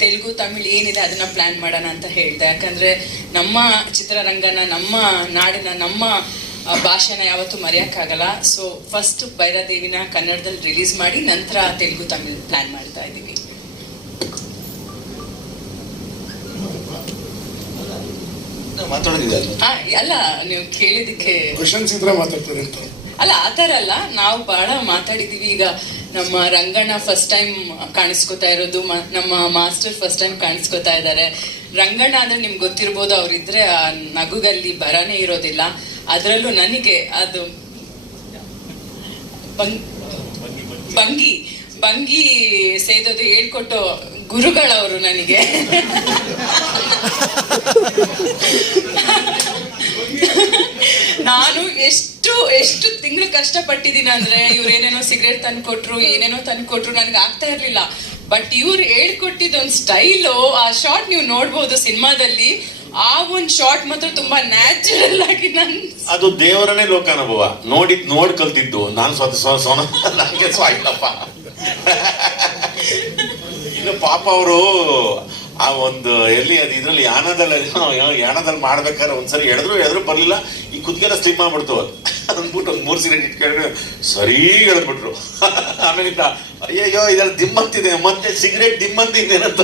ತೆಲುಗು ತಮಿಳ್ ಏನಿದೆ ಅದನ್ನ ಪ್ಲಾನ್ ಮಾಡೋಣ ಅಂತ ಹೇಳ್ದೆ. ಯಾಕಂದ್ರೆ ನಮ್ಮ ಚಿತ್ರರಂಗನ ನಮ್ಮ ನಾಡಿನ ನಮ್ಮ ಭಾಷೆನ ಯಾವತ್ತೂ ಮರೆಯಕ್ಕಾಗಲ್ಲ. ಸೊ ಫಸ್ಟ್ ಭೈರಾದೇವಿನ ಕನ್ನಡದಲ್ಲಿ ರಿಲೀಸ್ ಮಾಡಿ ನಂತರ ತೆಲುಗು ತಮಿಳ್ ಪ್ಲಾನ್ ಮಾಡ್ತಾ ಇದ್ದೀವಿ. ಅಲ್ಲ ನೀವು ಕೇಳಿದಕ್ಕೆ ಅಲ್ಲ ಆತರ ಅಲ್ಲ. ನಾವು ಬಹಳ ಮಾತಾಡಿದೀವಿ ಈಗ ನಮ್ಮ ರಂಗಣ್ಣ ಫಸ್ಟ್ ಟೈಮ್ ಕಾಣಿಸ್ಕೊತಾ ಇರೋದು ನಮ್ಮ ಮಾಸ್ಟರ್ ಫಸ್ಟ್ ಟೈಮ್ ಕಾಣಿಸ್ಕೊತಾ ಇದ್ದಾರೆ. ರಂಗಣ್ಣ ಅಂದ್ರೆ ನಿಮ್ಗೆ ಗೊತ್ತಿರ್ಬೋದು, ಅವ್ರಿದ್ರೆ ಆ ನಗುಗಲ್ಲಿ ಬರನೇ ಇರೋದಿಲ್ಲ. ಅದರಲ್ಲೂ ನನಗೆ ಅದು ಭಂಗಿ ಭಂಗಿ ಸೇದೋದು ಹೇಳ್ಕೊಟ್ಟು ಗುರುಗಳವರು ನನಗೆ. ನಾನು ಎಷ್ಟು ಎಷ್ಟು ತಿಂಗಳು ಕಷ್ಟಪಟ್ಟಿದ್ದೀನಿ ಅಂದ್ರೆ ಇವ್ರು ಏನೇನೋ ಸಿಗರೇಟ್ ತಂದು ಕೊಟ್ರು ಏನೇನೋ ತಂದು ಕೊಟ್ರು ನನ್ಗೆ ಆಗ್ತಾ ಇರ್ಲಿಲ್ಲ. ಬಟ್ ಇವ್ರು ಹೇಳ್ಕೊಟ್ಟಿದ್ದ ಒಂದು ಸ್ಟೈಲು ಆ ಶಾರ್ಟ್ ನೀವು ನೋಡ್ಬೋದು ಸಿನಿಮಾದಲ್ಲಿ. ಆ ಒಂದ್ ಶಾರ್ಟ್ ಮಾತ್ರ ತುಂಬಾ ನ್ಯಾಚುರಲ್ ಆಗಿ ನನ್ ಅದು ದೇವರನೇ ಲೋಕಾನುಭವ. ನೋಡಿದ್ ನೋಡ್ ಕಲ್ತಿದ್ದು ನಾನು ಸ್ವತಃ ಸ್ವ- ಸ್ವನ ನನಗೆ ಸ್ವಾಯ್ತಪ್ಪ ಇನ್ನು ಪಾಪ ಅವರು ಆ ಒಂದು ಎಲ್ಲಿ ಅದು ಇದ್ರಲ್ಲಿ ಯಾನದಲ್ಲಿ ಯಾನದಲ್ಲಿ ಮಾಡ್ಬೇಕಾದ್ರೆ ಒಂದ್ಸರಿ ಎಳೆದ್ರು ಎದ್ರು ಬರ್ಲಿಲ್ಲ, ಈ ಕುದ್ಗೆಲ್ಲ ಸ್ಲಿಮ್ ಮಾಡ್ಬಿಡ್ತು. ಅದು ಅಂದ್ಬಿಟ್ಟು ಒಂದ್ ಮೂರ್ ಸಿಗರೇಟ್ ಇಟ್ಕೊಂಡ್ರೆ ಸರಿ ಹೇಳ್ಬಿಟ್ರು. ಆಮೇಲಿಂದ, ಅಯ್ಯಯ್ಯೋ, ಇದೆಲ್ಲ ದಿಮ್ಮಂತಿದೆ ಮತ್ತೆ ಸಿಗರೇಟ್ ದಿಮ್ಮಂತಿದೆ ಅಂತ.